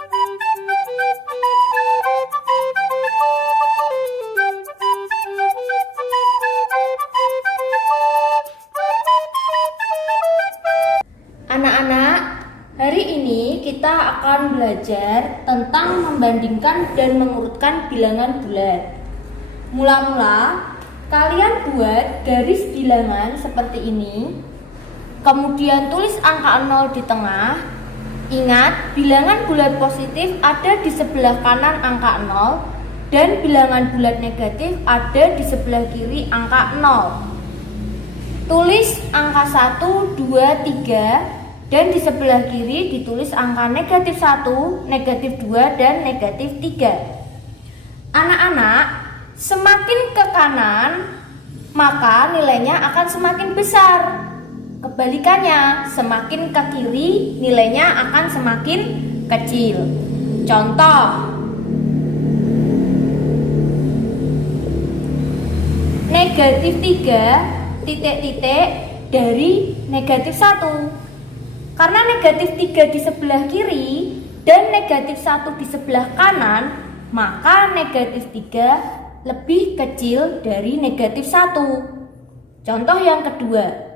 Anak-anak, hari ini kita akan belajar tentang membandingkan dan mengurutkan bilangan bulat. Mula-mula, kalian buat garis bilangan seperti ini. Kemudian tulis angka 0 di tengah. Ingat, bilangan bulat positif ada di sebelah kanan angka 0 dan bilangan bulat negatif ada di sebelah kiri angka 0. Tulis angka 1, 2, 3 dan di sebelah kiri ditulis angka negatif 1, negatif 2, dan negatif 3. Anak-anak, semakin ke kanan, maka nilainya akan semakin besar. Kebalikannya, semakin ke kiri, nilainya akan semakin kecil. Contoh, negatif 3, titik-titik dari negatif 1. Karena negatif 3 di sebelah kiri dan negatif 1 di sebelah kanan, maka negatif 3 lebih kecil dari negatif 1. Contoh yang kedua,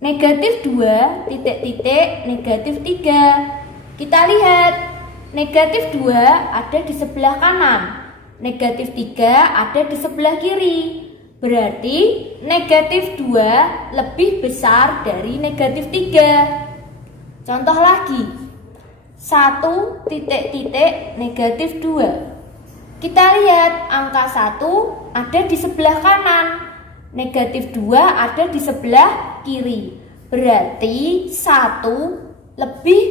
negatif 2, titik-titik, negatif 3. Kita lihat, negatif 2 ada di sebelah kanan, negatif 3 ada di sebelah kiri. Berarti negatif 2 lebih besar dari negatif 3. Contoh lagi, 1, titik-titik, negatif 2. Kita lihat, angka 1 ada di sebelah kanan, negatif 2 ada di sebelah kiri. Berarti 1 lebih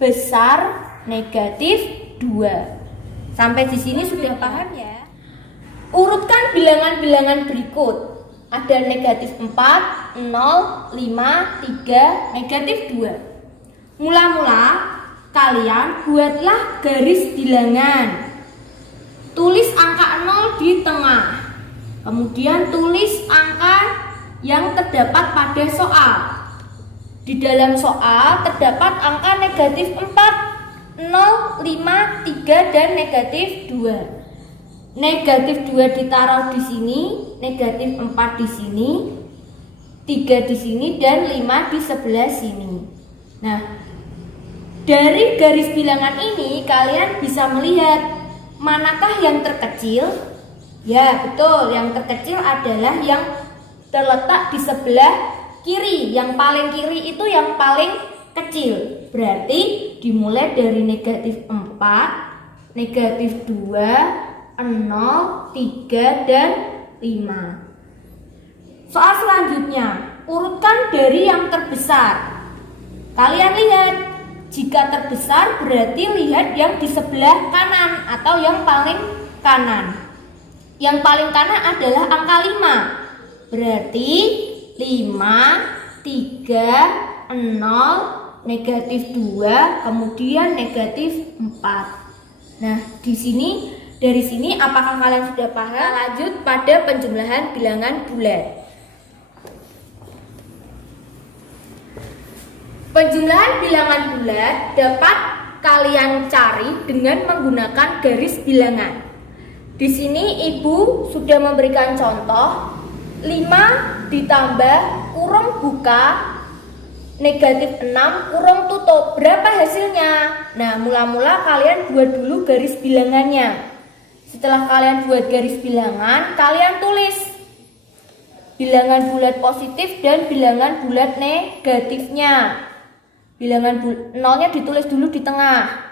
besar negatif 2. Sampai di sini sudah paham ya? Urutkan bilangan-bilangan berikut. Ada negatif 4, 0, 5, 3, negatif 2. Mula-mula, kalian buatlah garis bilangan. Tulis angka 0 di tengah. Kemudian tulis angka yang terdapat pada soal. Di dalam soal terdapat angka negatif 4, 0, 5, 3, dan negatif 2. Negatif 2 ditaruh di sini, negatif 4 di sini, 3 di sini, dan 5 di sebelah sini. Nah, dari garis bilangan ini kalian bisa melihat manakah yang terkecil. Ya, betul, yang terkecil adalah yang terletak di sebelah kiri. Yang paling kiri itu yang paling kecil. Berarti dimulai dari negatif 4, negatif 2, 0, 3, dan 5. Soal selanjutnya, urutkan dari yang terbesar. Kalian lihat, jika terbesar berarti lihat yang di sebelah kanan atau yang paling kanan. Yang paling kanan adalah angka 5. Berarti 5, 3, 0, negatif 2, kemudian negatif 4. Nah, dari sini apakah kalian sudah paham? Lanjut pada penjumlahan bilangan bulat. Penjumlahan bilangan bulat dapat kalian cari dengan menggunakan garis bilangan. Di sini ibu sudah memberikan contoh 5 ditambah kurung buka negatif 6 kurung tutup. Berapa hasilnya? Nah, mula-mula kalian buat dulu garis bilangannya. Setelah kalian buat garis bilangan, kalian tulis bilangan bulat positif dan bilangan bulat negatifnya. Bilangan nolnya ditulis dulu di tengah.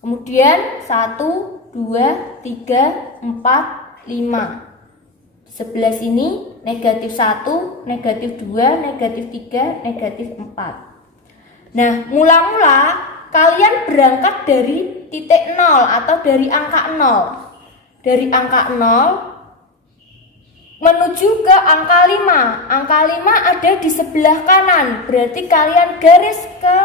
Kemudian 1, 2, 3, 4, 5. Sebelah sini negatif 1, negatif 2, negatif 3, negatif 4. Nah, mula-mula kalian berangkat dari titik 0 atau dari angka 0. Dari angka 0 menuju ke angka 5. Angka 5 ada di sebelah kanan. Berarti kalian garis ke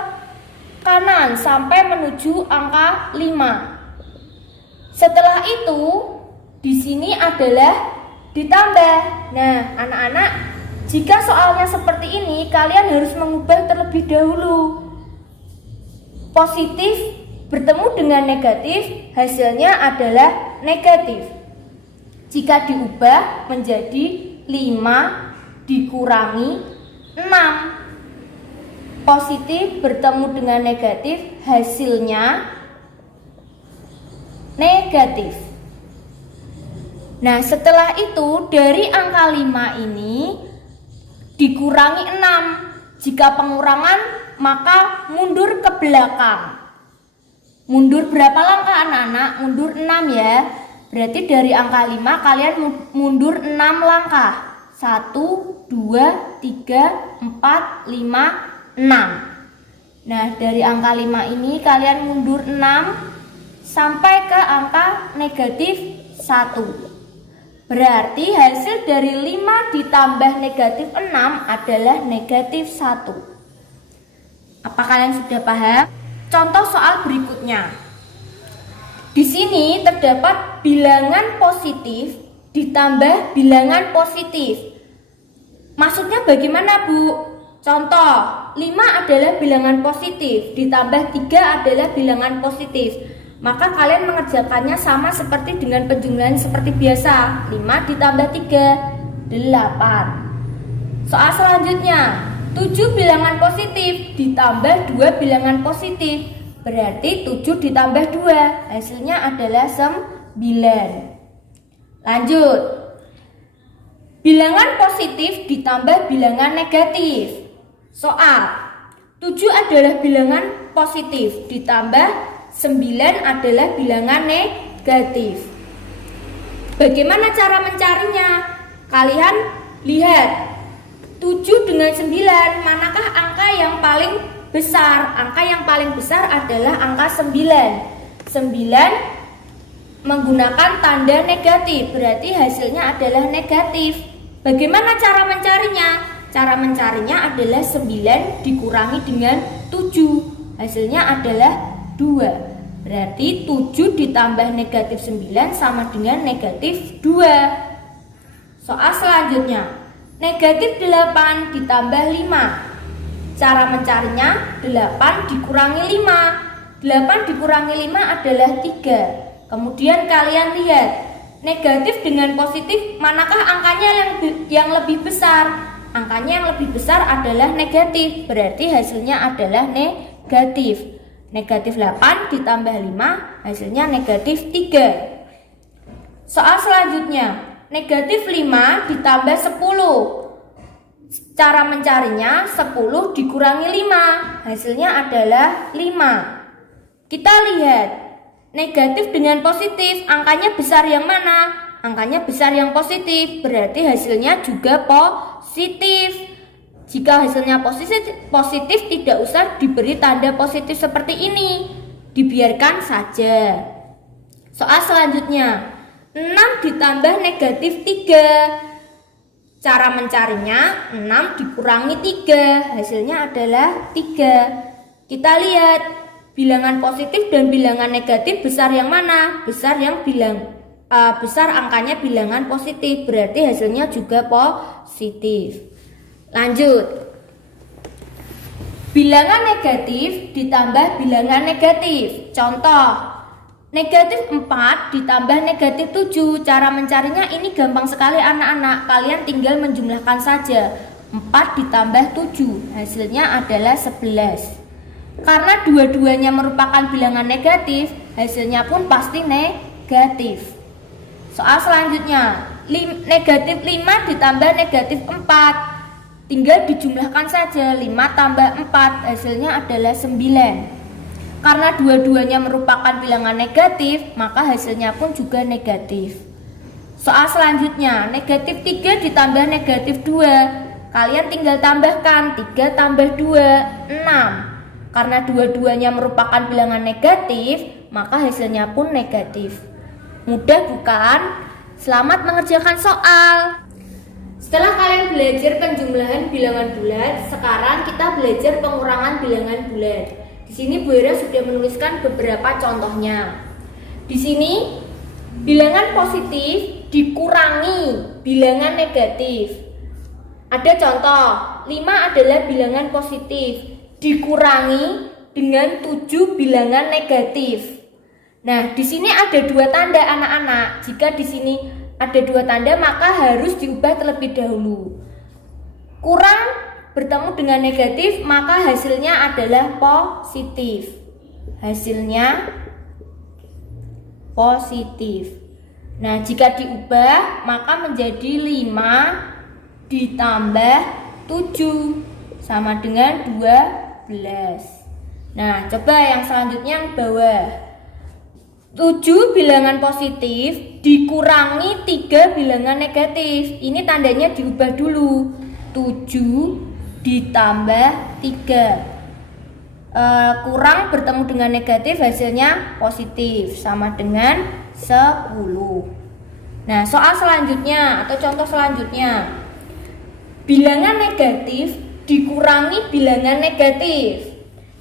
kanan sampai menuju angka 5. Setelah itu di sini adalah ditambah. Nah, anak-anak, jika soalnya seperti ini, kalian harus mengubah terlebih dahulu. Positif bertemu dengan negatif, hasilnya adalah negatif. Jika diubah menjadi 5 dikurangi 6. Positif bertemu dengan negatif, hasilnya negatif. Nah, setelah itu dari angka 5 ini dikurangi 6. Jika pengurangan maka mundur ke belakang. Mundur berapa langkah anak-anak? Mundur 6 ya. Berarti dari angka 5 kalian mundur 6 langkah. 1, 2, 3, 4, 5, 6. Nah, dari angka 5 ini kalian mundur 6 sampai ke angka negatif 1. Berarti hasil dari 5 ditambah negatif 6 adalah negatif 1. Apa kalian sudah paham? Contoh soal berikutnya. Di sini terdapat bilangan positif ditambah bilangan positif. Maksudnya bagaimana, Bu? Contoh, 5 adalah bilangan positif, ditambah 3 adalah bilangan positif. Maka kalian mengerjakannya sama seperti dengan penjumlahan seperti biasa. 5 ditambah 3, 8. Soal selanjutnya, 7 bilangan positif ditambah 2 bilangan positif. Berarti 7 ditambah 2, hasilnya adalah 9. Lanjut. Bilangan positif ditambah bilangan negatif. Soal 7 adalah bilangan positif ditambah 9 adalah bilangan negatif. Bagaimana cara mencarinya? Kalian lihat 7 dengan 9, manakah angka yang paling besar? Angka yang paling besar adalah angka 9. 9 menggunakan tanda negatif, berarti hasilnya adalah negatif. Bagaimana cara mencarinya? Cara mencarinya adalah 9 dikurangi dengan 7, hasilnya adalah 2. Berarti 7 ditambah negatif 9 sama dengan negatif 2. Soal selanjutnya, negatif 8 ditambah 5. Cara mencarinya 8 dikurangi 5. 8 dikurangi 5 adalah 3. Kemudian kalian lihat, negatif dengan positif manakah angkanya yang lebih besar? Angkanya yang lebih besar adalah negatif, berarti hasilnya adalah negatif. Negatif 8 ditambah 5 hasilnya negatif 3. Soal selanjutnya, negatif 5 ditambah 10. Cara mencarinya 10 dikurangi 5, hasilnya adalah 5. Kita lihat, negatif dengan positif, angkanya besar yang mana? Angkanya besar yang positif, berarti hasilnya juga positif. Jika hasilnya positif tidak usah diberi tanda positif seperti ini, dibiarkan saja. Soal selanjutnya, 6 ditambah negatif 3. Cara mencarinya 6 dikurangi 3, hasilnya adalah 3. Kita lihat, bilangan positif dan bilangan negatif besar yang mana? Besar yang besar angkanya bilangan positif, berarti hasilnya juga positif. Lanjut. Bilangan negatif ditambah bilangan negatif. Contoh, negatif 4 ditambah negatif 7. Cara mencarinya ini gampang sekali anak-anak. Kalian tinggal menjumlahkan saja. 4 ditambah 7, hasilnya adalah 11. Karena dua-duanya merupakan bilangan negatif, hasilnya pun pasti negatif. Soal selanjutnya, negatif 5 ditambah negatif 4. Tinggal dijumlahkan saja, 5 tambah 4 hasilnya adalah 9. Karena dua-duanya merupakan bilangan negatif, maka hasilnya pun juga negatif. Soal selanjutnya, negatif 3 ditambah negatif 2. Kalian tinggal tambahkan, 3 tambah 2, 6. Karena dua-duanya merupakan bilangan negatif, maka hasilnya pun negatif. Mudah bukan? Selamat mengerjakan soal. Setelah kalian belajar penjumlahan bilangan bulat, sekarang kita belajar pengurangan bilangan bulat. Di sini Bu Ira sudah menuliskan beberapa contohnya. Di sini bilangan positif dikurangi bilangan negatif. Ada contoh, 5 adalah bilangan positif dikurangi dengan 7 bilangan negatif. Nah, di sini ada 2 tanda anak-anak. Jika di sini ada 2 tanda, maka harus diubah terlebih dahulu. Kurang bertemu dengan negatif, maka hasilnya adalah positif. Hasilnya positif. Nah, jika diubah, maka menjadi 5 ditambah 7 sama dengan 12. Nah, coba yang selanjutnya yang bawah. 7 bilangan positif dikurangi 3 bilangan negatif. Ini tandanya diubah dulu. 7 ditambah 3. Kurang bertemu dengan negatif, hasilnya positif sama dengan 10. Nah, soal selanjutnya atau contoh selanjutnya. Bilangan negatif dikurangi bilangan negatif.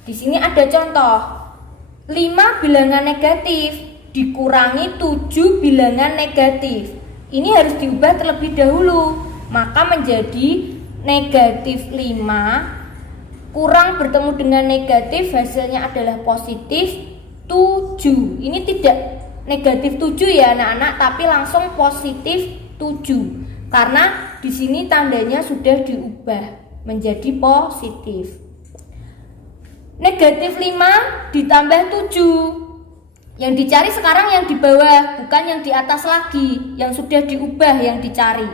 Di sini ada contoh. 5 bilangan negatif dikurangi 7 bilangan negatif. Ini harus diubah terlebih dahulu. Maka menjadi negatif 5 kurang bertemu dengan negatif, hasilnya adalah positif 7. Ini tidak negatif 7 ya anak-anak, tapi langsung positif 7. Karena di sini tandanya sudah diubah menjadi positif. Negatif 5 ditambah 7. Yang dicari sekarang yang di bawah, bukan yang di atas lagi. Yang sudah diubah yang dicari.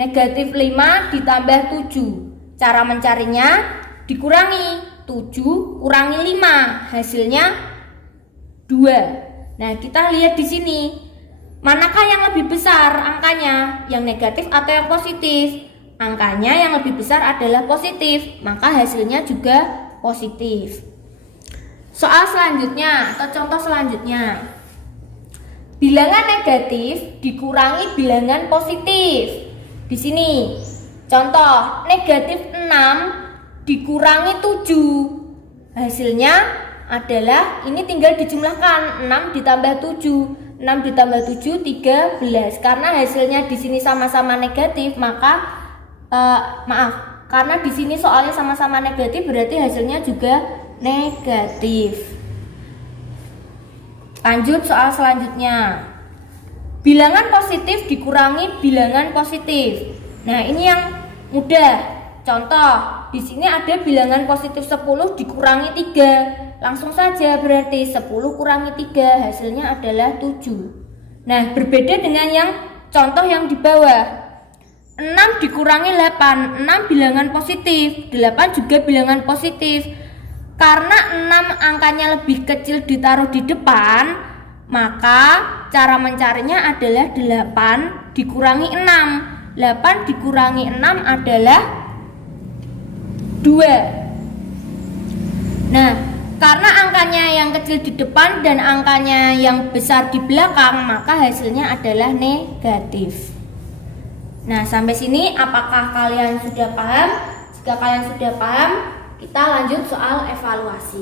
Negatif 5 ditambah 7. Cara mencarinya dikurangi 7 kurangi 5, hasilnya 2. Nah, kita lihat di sini. Manakah yang lebih besar angkanya? Yang negatif atau yang positif? Angkanya yang lebih besar adalah positif, maka hasilnya juga positif. Soal selanjutnya atau contoh selanjutnya. Bilangan negatif dikurangi bilangan positif. Di sini contoh negatif 6 dikurangi 7. Hasilnya adalah ini tinggal dijumlahkan 6 ditambah 7. 6 ditambah 7 13. Karena hasilnya di sini sama-sama negatif, maka karena di sini soalnya sama-sama negatif, berarti hasilnya juga negatif. Lanjut soal selanjutnya. Bilangan positif dikurangi bilangan positif. Nah, ini yang mudah. Contoh, di sini ada bilangan positif 10 dikurangi 3. Langsung saja berarti 10 kurangi 3 hasilnya adalah 7. Nah, berbeda dengan yang contoh yang di bawah. 6 dikurangi 8, 6 bilangan positif, 8 juga bilangan positif. Karena 6 angkanya lebih kecil ditaruh di depan, maka cara mencarinya adalah 8 dikurangi 6. 8 dikurangi 6 adalah 2. Nah, karena angkanya yang kecil di depan dan angkanya yang besar di belakang, maka hasilnya adalah negatif. Nah, sampai sini apakah kalian sudah paham? Jika kalian sudah paham, kita lanjut soal evaluasi.